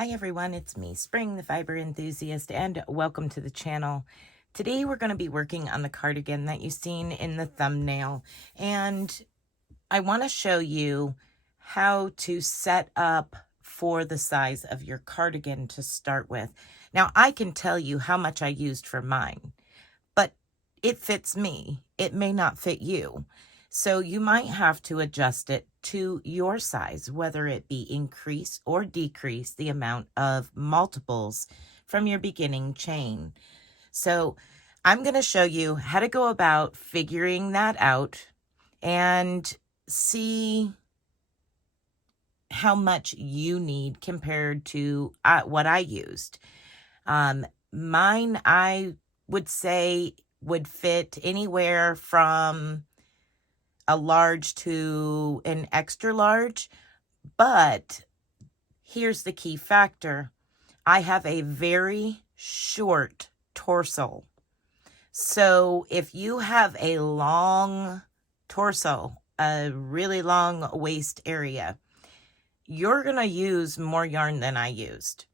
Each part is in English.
Hi everyone, it's me, Spring, the fiber enthusiast, and welcome to the channel. Today we're going to be working on the cardigan that you've seen in the thumbnail, and I want to show you how to set up for the size of your cardigan to start with. Now, I can tell you how much I used for mine, but it fits me. It may not fit you. So you might have to adjust it to your size, whether it be increase or decrease the amount of multiples from your beginning chain. So I'm going to show you how to go about figuring that out and see how much you need compared to what I used. Mine, I would say, would fit anywhere from a large to an extra large, but here's the key factor. I have a very short torso. So if you have a long torso, a really long waist area, you're going to use more yarn than I used.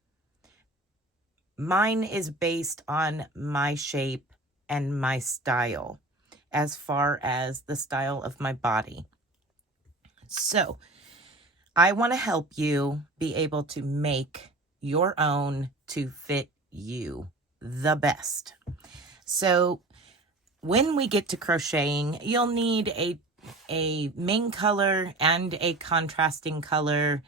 Mine is based on my shape and my style, as far as the style of my body. So I want to help you be able to make your own to fit you the best. So when we get to crocheting, you'll need a main color and a contrasting color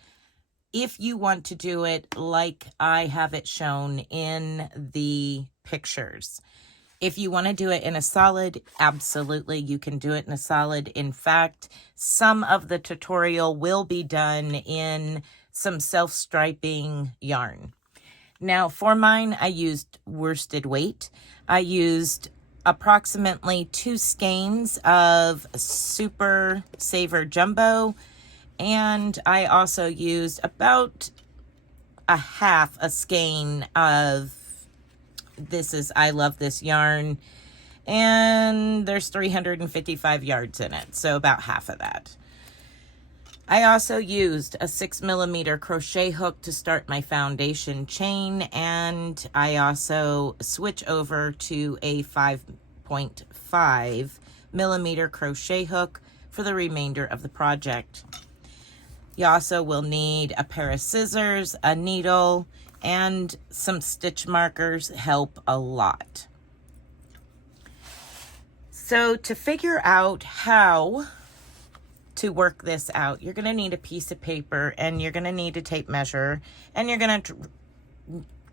if you want to do it like I have it shown in the pictures. If you want to do it in a solid, absolutely, you can do it in a solid. In fact, some of the tutorial will be done in some self-striping yarn. Now, for mine, I used worsted weight. I used approximately 2 skeins of Super Saver Jumbo, and I also used about a half a skein of I Love This yarn, and there's 355 yards in it, so about half of that. I also used a 6mm crochet hook to start my foundation chain, and I also switch over to a 5.5mm crochet hook for the remainder of the project. You also will need a pair of scissors, a needle, and some stitch markers help a lot. So to figure out how to work this out, you're going to need a piece of paper, and you're going to need a tape measure, and you're going to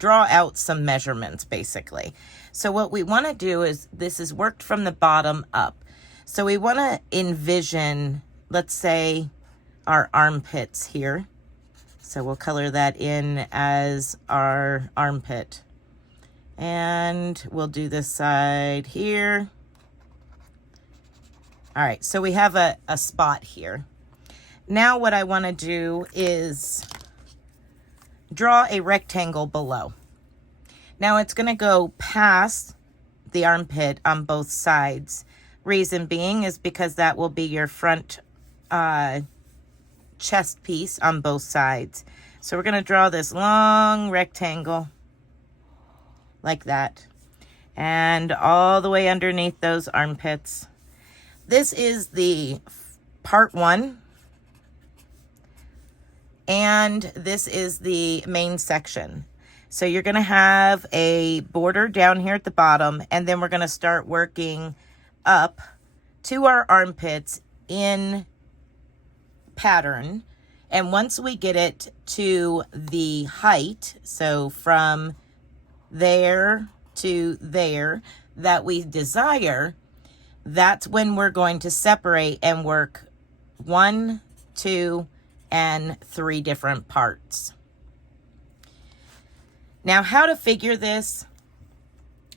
draw out some measurements basically. So what we want to do is, this is worked from the bottom up. So we want to envision, let's say, our armpits here. So we'll color that in as our armpit. And we'll do this side here. All right, so we have a spot here. Now what I want to do is draw a rectangle below. Now it's going to go past the armpit on both sides. Reason being is because that will be your front chest piece on both sides. So we're going to draw this long rectangle like that, and all the way underneath those armpits. This is the part 1, and this is the main section. So you're going to have a border down here at the bottom, and then we're going to start working up to our armpits in pattern. And once we get it to the height, so from there to there, that we desire, that's when we're going to separate and work 1, 2, and 3 different parts. Now, how to figure this?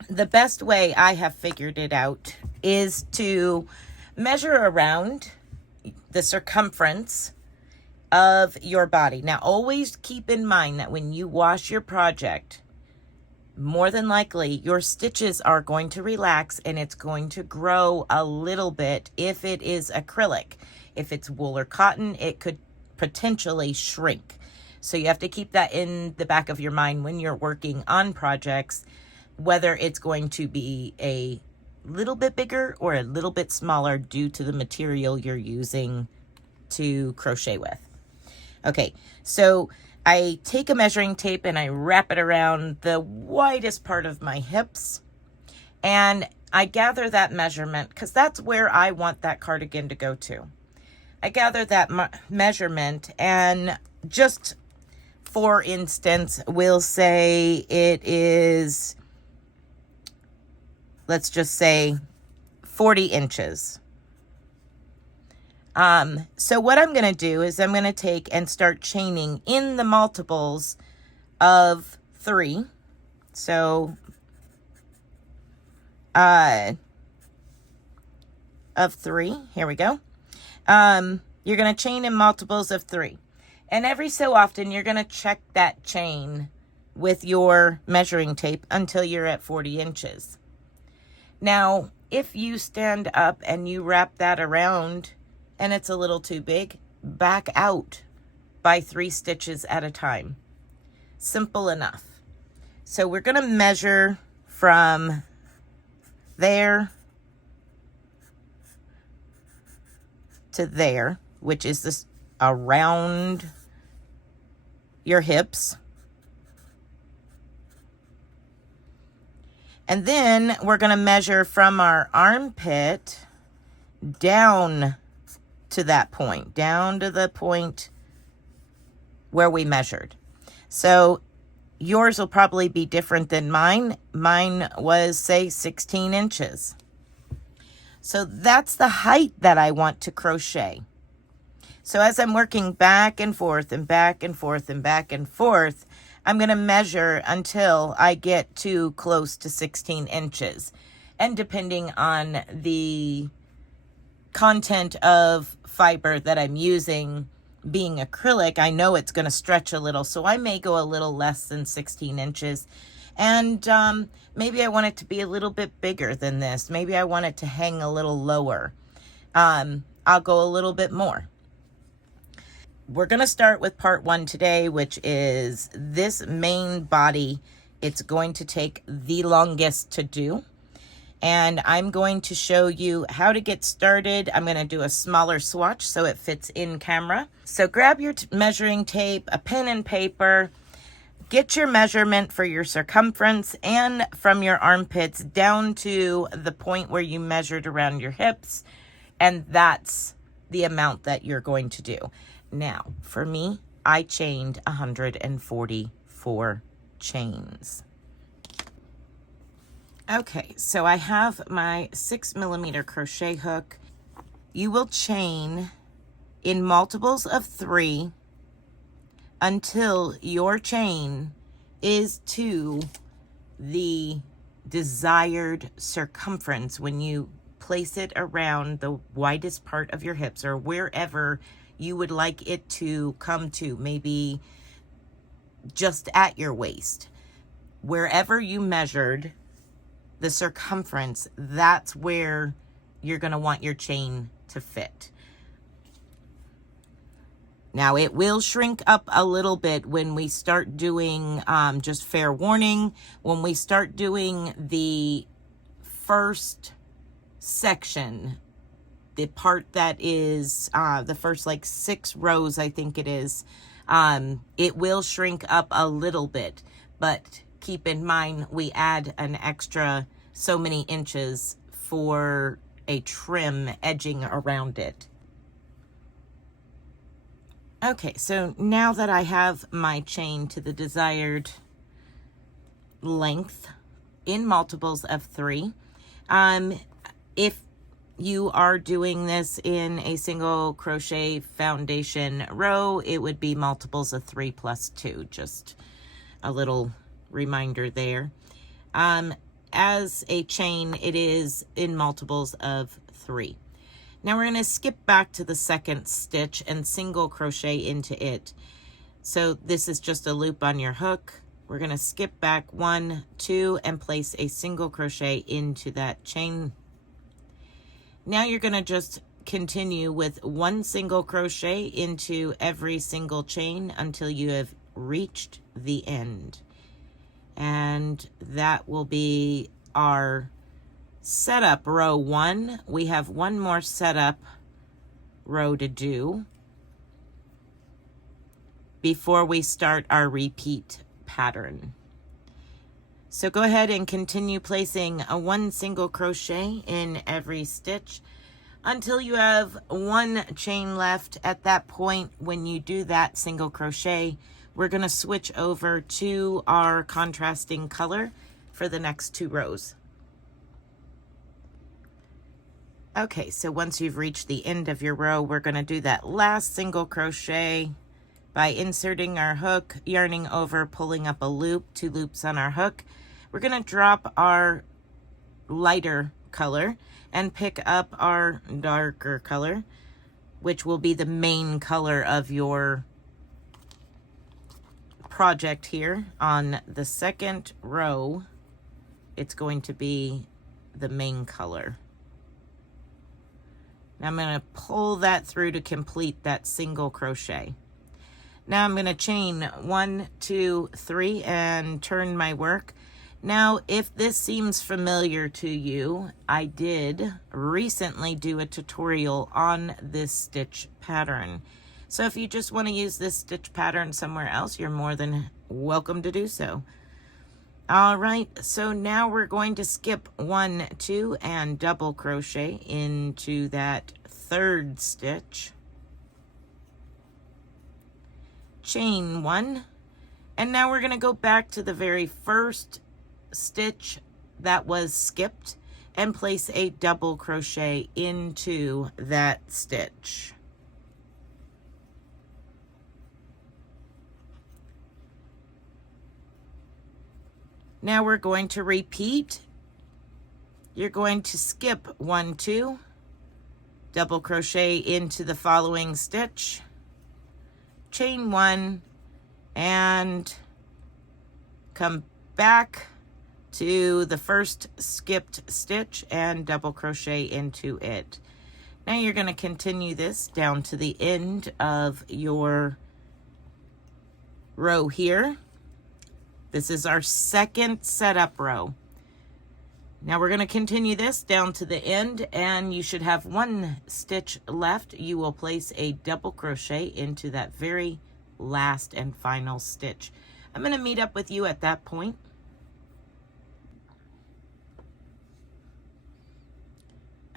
The best way I have figured it out is to measure around the circumference of your body. Now, always keep in mind that when you wash your project, more than likely your stitches are going to relax, and it's going to grow a little bit if it is acrylic. If it's wool or cotton, it could potentially shrink. So you have to keep that in the back of your mind when you're working on projects, whether it's going to be a little bit bigger or a little bit smaller due to the material you're using to crochet with. Okay, so I take a measuring tape and I wrap it around the widest part of my hips, and I gather that measurement because that's where I want that cardigan to go to. I gather that measurement, and just for instance, we'll say it is, let's just say 40 inches. So what I'm going to do is I'm going to take and start chaining in the multiples of 3. So, of 3, here we go. You're going to chain in multiples of 3. And every so often, you're going to check that chain with your measuring tape until you're at 40 inches. Now, if you stand up and you wrap that around and it's a little too big, back out by 3 stitches at a time. Simple enough. So we're going to measure from there to there, which is this around your hips. And then we're going to measure from our armpit down to that point, down to the point where we measured. So yours will probably be different than mine. Mine was, say, 16 inches. So that's the height that I want to crochet. So as I'm working back and forth and back and forth and back and forth, I'm going to measure until I get to close to 16 inches. And depending on the content of fiber that I'm using, being acrylic, I know it's going to stretch a little, so I may go a little less than 16 inches. And maybe I want it to be a little bit bigger than this. Maybe I want it to hang a little lower. I'll go a little bit more. We're going to start with part 1 today, which is this main body. It's going to take the longest to do. And I'm going to show you how to get started. I'm going to do a smaller swatch so it fits in camera. So grab your measuring tape, a pen and paper, get your measurement for your circumference and from your armpits down to the point where you measured around your hips. And that's the amount that you're going to do. Now, for me, I chained 144 chains. Okay, so I have my 6mm crochet hook. You will chain in multiples of 3 until your chain is to the desired circumference when you place it around the widest part of your hips or wherever you would like it to come to, maybe just at your waist. Wherever you measured the circumference, that's where you're going to want your chain to fit. Now it will shrink up a little bit when we start doing, just fair warning, when we start doing the first section, the part that is the first like 6 rows, I think it is, it will shrink up a little bit, but keep in mind we add an extra so many inches for a trim edging around it. Okay, so now that I have my chain to the desired length in multiples of 3, if you are doing this in a single crochet foundation row, it would be multiples of 3 plus 2, just a little reminder there. As a chain, it is in multiples of 3. Now we're going to skip back to the second stitch and single crochet into it. So this is just a loop on your hook. We're going to skip back 1, 2, and place a single crochet into that chain. Now you're going to just continue with 1 single crochet into every single chain until you have reached the end. And that will be our setup row 1. We have one more setup row to do before we start our repeat pattern. So go ahead and continue placing a 1 single crochet in every stitch until you have 1 chain left. At that point, when you do that single crochet, we're going to switch over to our contrasting color for the next 2 rows. Okay, so once you've reached the end of your row, we're going to do that last single crochet by inserting our hook, yarning over, pulling up a loop, 2 loops on our hook. We're going to drop our lighter color and pick up our darker color, which will be the main color of your project here. On the second row, it's going to be the main color. Now I'm going to pull that through to complete that single crochet. Now I'm going to chain 1, 2, 3 and turn my work. Now, if this seems familiar to you, I did recently do a tutorial on this stitch pattern. So if you just want to use this stitch pattern somewhere else, you're more than welcome to do so. All right, so now we're going to skip 1, 2 and double crochet into that 3rd stitch. Chain 1, and now we're going to go back to the very first stitch that was skipped and place a double crochet into that stitch. Now we're going to repeat. You're going to skip 1, 2, double crochet into the following stitch, chain 1, and come back to the first skipped stitch and double crochet into it. Now you're going to continue this down to the end of your row here. This is our second setup row. Now we're going to continue this down to the end, and you should have 1 stitch left. You will place a double crochet into that very last and final stitch. I'm going to meet up with you at that point.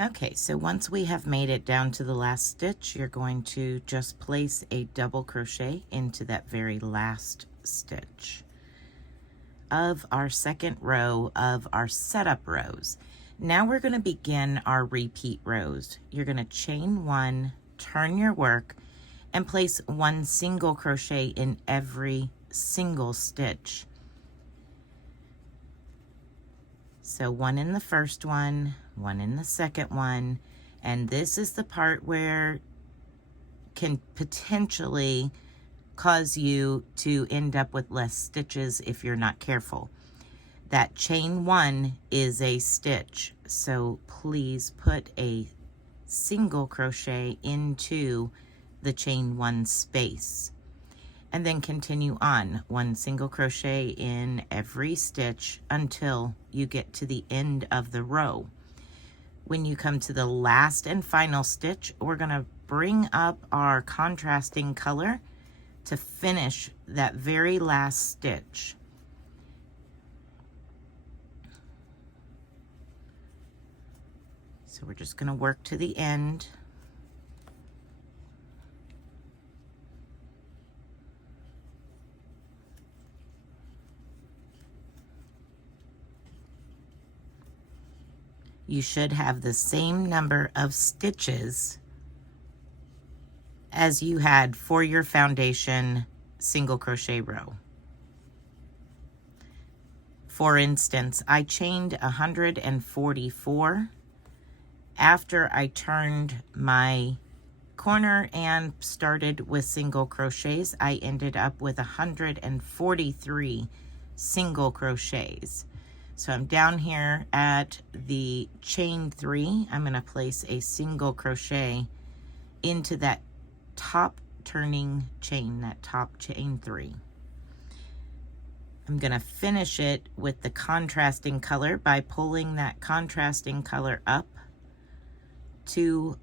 Okay, so once we have made it down to the last stitch, you're going to just place a double crochet into that very last stitch of our second row of our setup rows. Now we're going to begin our repeat rows. You're going to chain 1, turn your work, and place 1 single crochet in every single stitch. So 1 in the first one, 1 in the second one, and this is the part where can potentially cause you to end up with less stitches if you're not careful. That chain 1 is a stitch, so please put a single crochet into the chain 1 space, and then continue on 1 single crochet in every stitch until you get to the end of the row. When you come to the last and final stitch, we're going to bring up our contrasting color to finish that very last stitch. So we're just going to work to the end. You should have the same number of stitches as you had for your foundation single crochet row. For instance, I chained 144. After I turned my corner and started with single crochets, I ended up with 143 single crochets. So I'm down here at the chain 3. I'm going to place a single crochet into that top turning chain, that top chain 3. I'm going to finish it with the contrasting color by pulling that contrasting color up to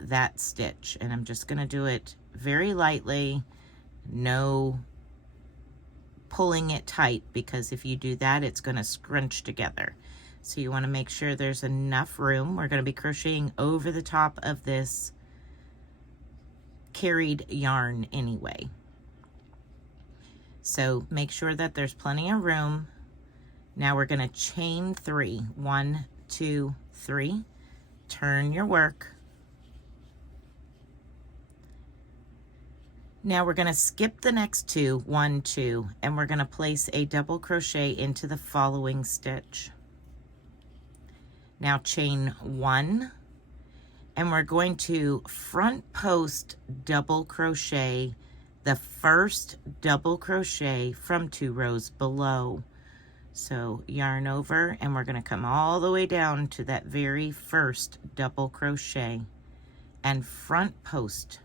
that stitch. And I'm just going to do it very lightly, no pulling it tight, because if you do that, it's going to scrunch together. So you want to make sure there's enough room. We're going to be crocheting over the top of this carried yarn anyway. So make sure that there's plenty of room. Now we're going to chain 3. 1, 2, 3. Turn your work. Now we're going to skip the next 2, 1, 2, and we're going to place a double crochet into the following stitch. Now chain 1, and we're going to front post double crochet the first double crochet from 2 rows below. So yarn over, and we're going to come all the way down to that very first double crochet and front post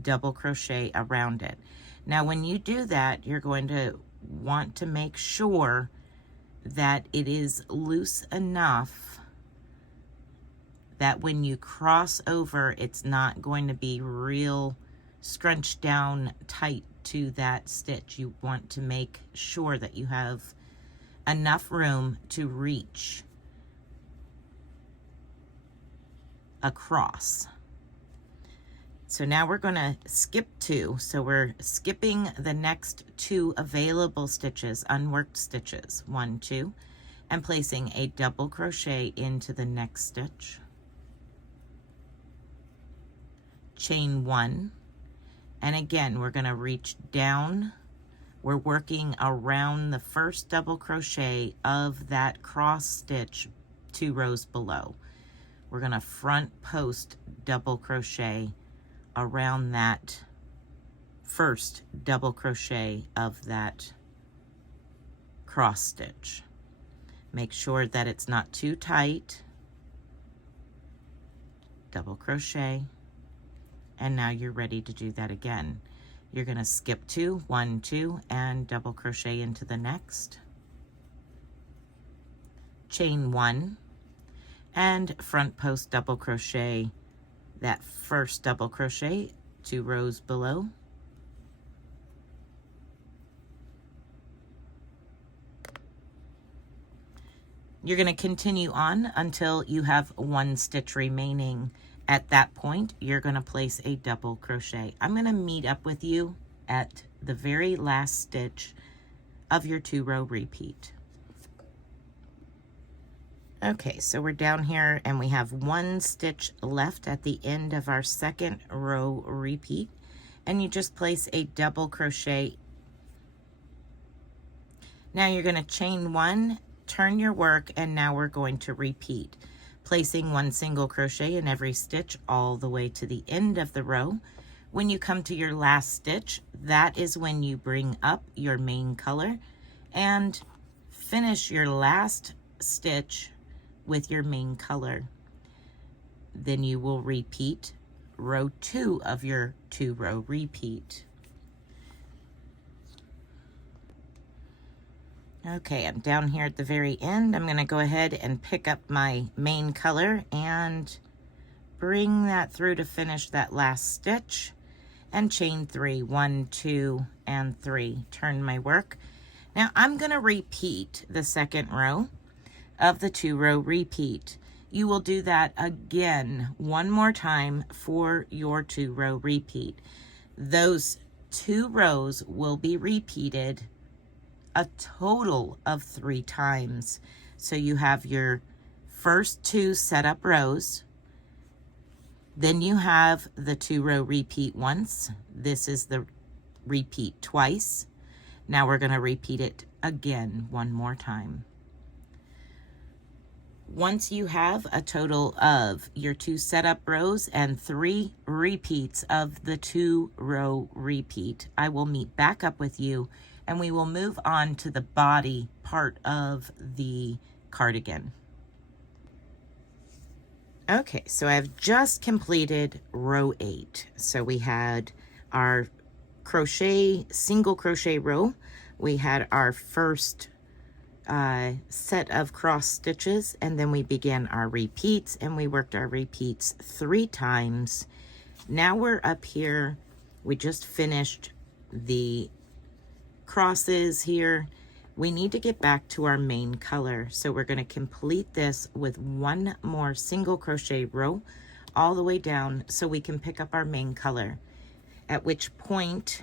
double crochet around it. Now when you do that, you're going to want to make sure that it is loose enough that when you cross over, it's not going to be real scrunched down tight to that stitch. You want to make sure that you have enough room to reach across. So now we're going to skip 2. So we're skipping the next 2 available stitches, unworked stitches, 1, 2, and placing a double crochet into the next stitch. Chain 1. And again, we're going to reach down. We're working around the first double crochet of that cross stitch 2 rows below. We're going to front post double crochet around that first double crochet of that cross stitch. Make sure that it's not too tight. Double crochet. And now you're ready to do that again. You're going to skip 2, 1, 2, and double crochet into the next. Chain 1 and front post double crochet that first double crochet 2 rows below. You're going to continue on until you have 1 stitch remaining. At that point, you're going to place a double crochet. I'm going to meet up with you at the very last stitch of your 2-row repeat. Okay, so we're down here and we have 1 stitch left at the end of our 2nd row repeat, and you just place a double crochet. Now you're going to chain 1, turn your work, and now we're going to repeat, placing 1 single crochet in every stitch all the way to the end of the row. When you come to your last stitch, that is when you bring up your main color and finish your last stitch with your main color. Then you will repeat row 2 of your 2-row repeat. Okay, I'm down here at the very end. I'm going to go ahead and pick up my main color and bring that through to finish that last stitch, and chain 3, 1, 2, and 3. Turn my work. Now I'm going to repeat the 2nd row of the 2-row repeat. You will do that again 1 more time for your 2-row repeat. Those 2 rows will be repeated a total of 3 times. So you have your first 2 setup rows, then you have the 2-row repeat once. This is the repeat twice. Now we're going to repeat it again 1 more time. Once you have a total of your 2 setup rows and 3 repeats of the 2-row repeat, I will meet back up with you and we will move on to the body part of the cardigan. Okay, so I've just completed row 8. So we had our single crochet row we had our first set of cross stitches, and then we began our repeats, and we worked our repeats 3 times. Now we're up here. We just finished the crosses here. We need to get back to our main color, so we're going to complete this with 1 more single crochet row all the way down so we can pick up our main color, at which point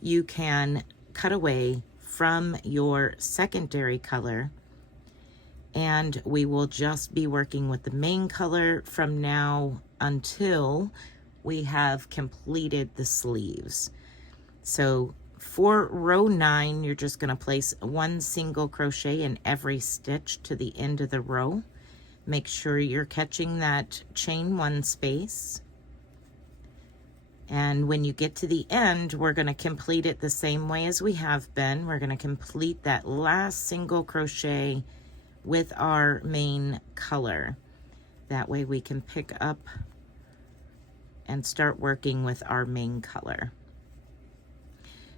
you can cut away from your secondary color, and we will just be working with the main color from now until we have completed the sleeves. So for row 9, you're just going to place 1 single crochet in every stitch to the end of the row. Make sure you're catching that chain 1 space. And when you get to the end, we're going to complete it the same way as we have been. We're going to complete that last single crochet with our main color. That way we can pick up and start working with our main color.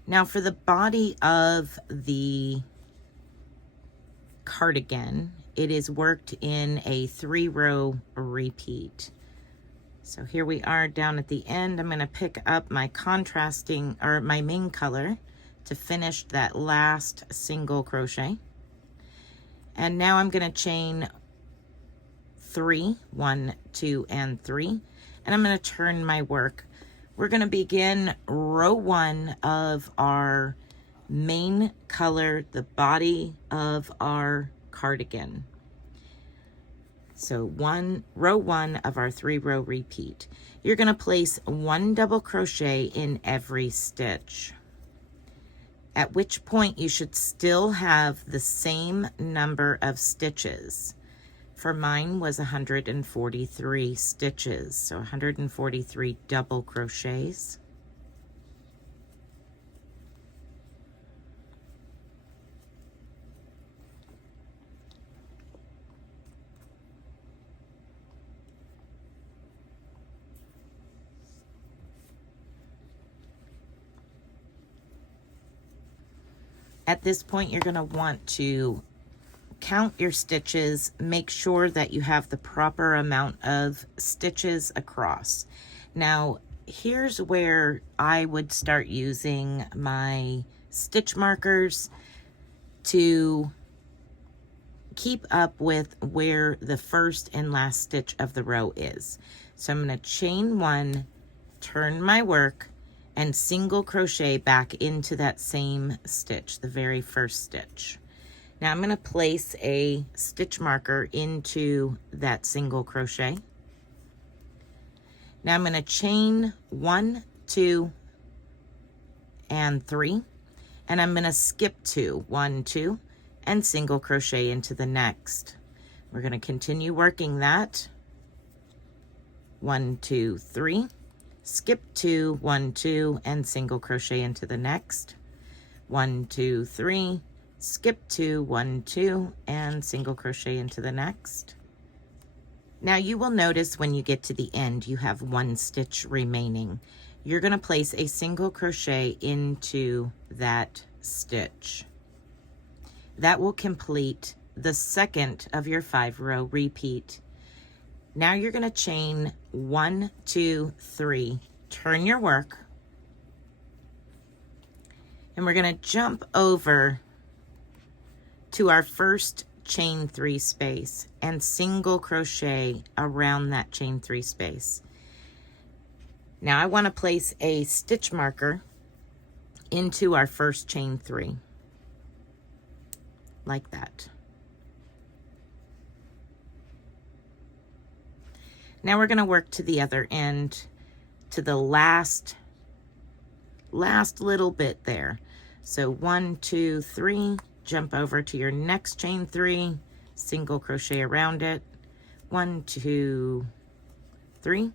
Now for the body of the cardigan, it is worked in a 3-row repeat. So here we are down at the end. I'm going to pick up my contrasting, or my main color, to finish that last single crochet. And now I'm going to chain 3, 1, 2, and 3, and I'm going to turn my work. We're going to begin row 1 of our main color, the body of our cardigan. So row 1 of our 3-row repeat. You're going to place 1 double crochet in every stitch, at which point you should still have the same number of stitches. For mine was 143 stitches, so 143 double crochets. At this point, you're going to want to count your stitches, make sure that you have the proper amount of stitches across. Now, here's where I would start using my stitch markers to keep up with where the first and last stitch of the row is. So I'm going to chain 1, turn my work, and single crochet back into that same stitch, the very first stitch. Now I'm going to place a stitch marker into that single crochet. Now I'm going to chain 1, 2, and 3, and I'm going to skip 2, 1, 2, and single crochet into the next. We're going to continue working that. 1, 2, 3. Skip 2, 1, 2, and single crochet into the next. 1, 2, 3, skip 2, 1, 2, and single crochet into the next. Now you will notice when you get to the end, you have 1 stitch remaining. You're going to place a single crochet into that stitch. That will complete the second of your 5-row repeat. Now you're going to chain 1, 2, 3, turn your work, and we're going to jump over to our first chain 3 space and single crochet around that chain 3 space. Now I want to place a stitch marker into our first chain 3, like that. Now we're going to work to the other end, to the last little bit there. So 1, 2, 3, jump over to your next chain 3, single crochet around it. 1, 2, 3.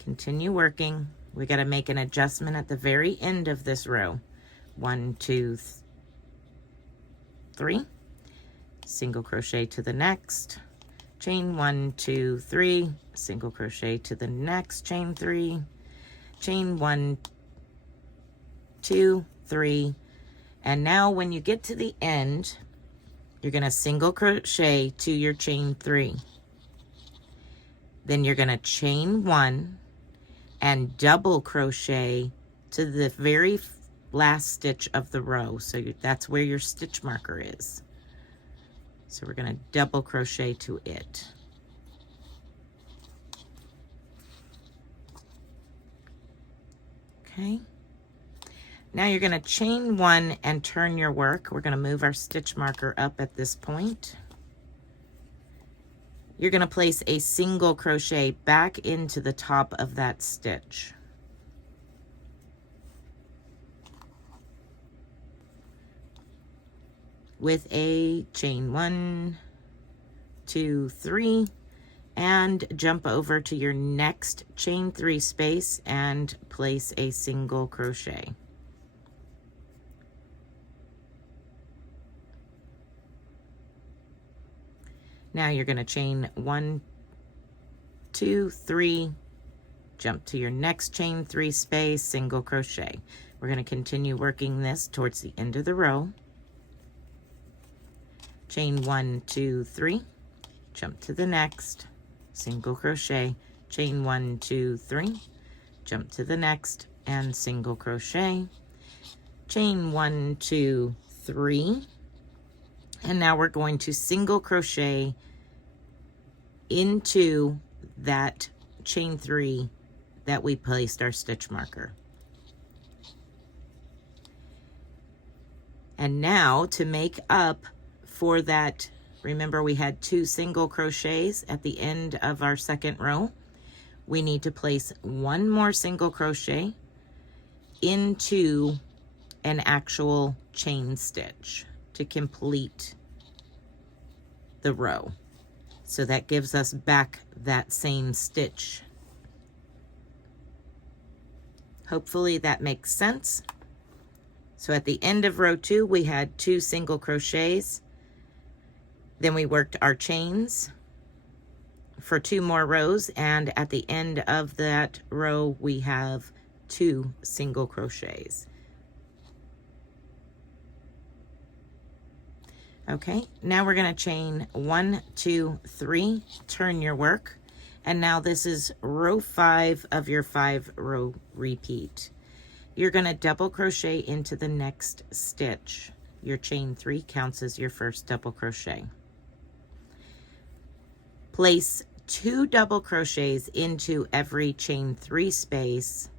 Continue working. We got to make an adjustment at the very end of this row. 1, 2, 3. Single crochet to the next. Chain 1, 2, 3, single crochet to the next chain 3, chain 1, 2, 3. And now when you get to the end, you're going to single crochet to your chain 3. Then you're going to chain 1 and double crochet to the very last stitch of the row. So that's where your stitch marker is. So we're going to double crochet to it. Okay. Now you're going to chain 1 and turn your work. We're going to move our stitch marker up at this point. You're going to place a single crochet back into the top of that stitch. With a chain 1, 2, 3, and jump over to your next chain 3 space and place a single crochet. Now you're going to chain 1, 2, 3, jump to your next chain 3 space, single crochet. We're going to continue working this towards the end of the row. Chain 1, 2, 3, jump to the next, single crochet, chain 1, 2, 3, jump to the next, and single crochet, chain 1, 2, 3, and now we're going to single crochet into that chain 3 that we placed our stitch marker. And now to make up for that, remember we had 2 single crochets at the end of our second row. We need to place 1 more single crochet into an actual chain stitch to complete the row. So that gives us back that same stitch. Hopefully that makes sense. So at the end of row 2, we had 2 single crochets. Then we worked our chains for 2 more rows, and at the end of that row, we have 2 single crochets. Okay, now we're going to chain 1, 2, 3, turn your work, and now this is row 5 of your 5-row repeat. You're going to double crochet into the next stitch. Your chain 3 counts as your first double crochet. Place 2 double crochets into every chain 3 space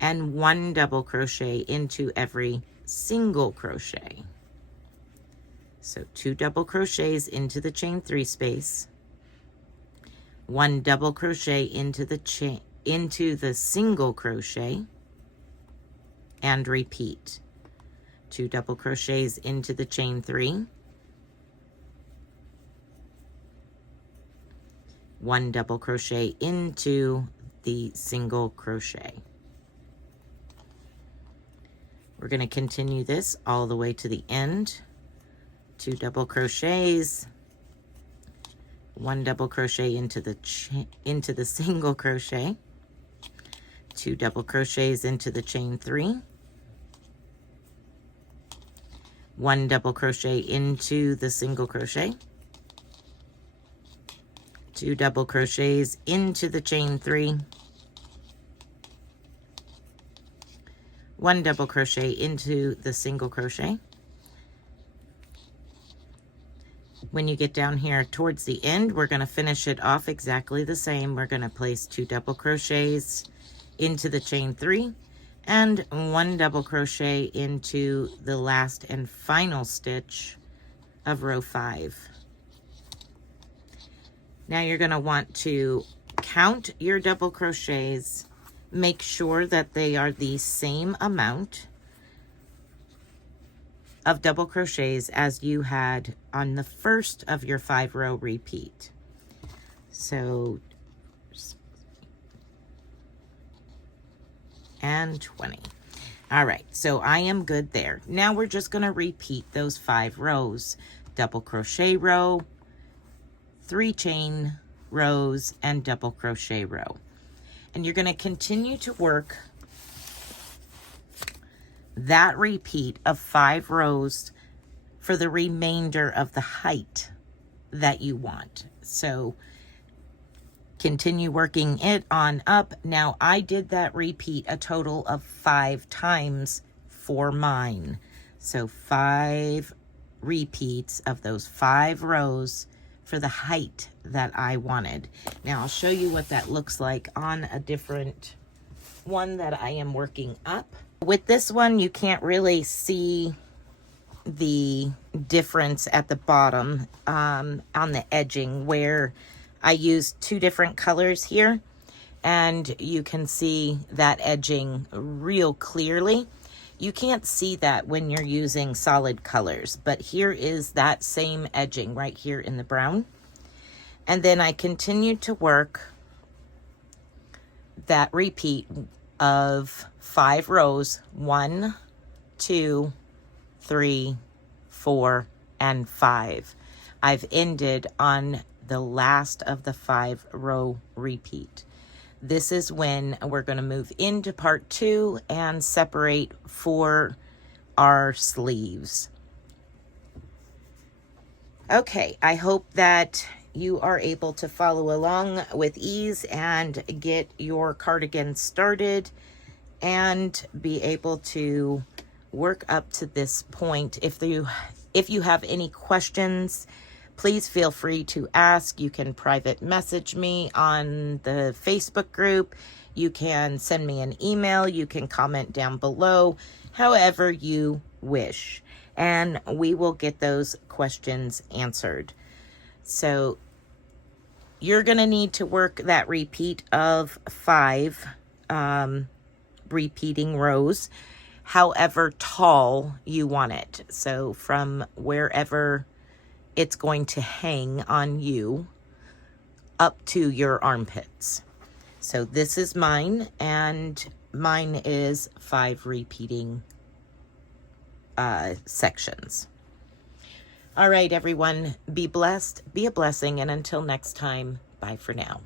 and 1 double crochet into every single crochet. So 2 double crochets into the chain 3 space, 1 double crochet into the single crochet, and repeat. 2 double crochets into the chain 3, 1 double crochet into the single crochet. We're going to continue this all the way to the end. 2 double crochets, 1 double crochet into the single crochet, 2 double crochets into the chain 3, 1 double crochet into the single crochet, 2 double crochets into the chain 3, 1 double crochet into the single crochet. When you get down here towards the end, we're going to finish it off exactly the same. We're going to place 2 double crochets into the chain 3 and 1 double crochet into the last and final stitch of row 5. Now you're going to want to count your double crochets, make sure that they are the same amount of double crochets as you had on the first of your 5-row repeat. So, and 20. All right, so I am good there. Now we're just going to repeat those 5 rows. Double crochet row, 3 chain rows, and double crochet row. And you're going to continue to work that repeat of 5 rows for the remainder of the height that you want. So continue working it on up. Now I did that repeat a total of 5 times for mine. So 5 repeats of those 5 rows for the height that I wanted. Now I'll show you what that looks like on a different one that I am working up. With this one, you can't really see the difference at the bottom on the edging, where I used 2 different colors here, and you can see that edging real clearly. You can't see that when you're using solid colors, but here is that same edging right here in the brown. And then I continued to work that repeat of 5 rows, 1, 2, 3, 4, and 5. I've ended on the last of the 5 row repeat. This is when we're going to move into part 2 and separate for our sleeves. Okay, I hope that you are able to follow along with ease and get your cardigan started and be able to work up to this point. If you have any questions, please feel free to ask. You can private message me on the Facebook group. You can send me an email. You can comment down below, however you wish, and we will get those questions answered. So you're going to need to work that repeat of 5 repeating rows, however tall you want it. So from wherever it's going to hang on you up to your armpits. So this is mine, and mine is 5 repeating sections. All right, everyone, be blessed, be a blessing, and until next time, bye for now.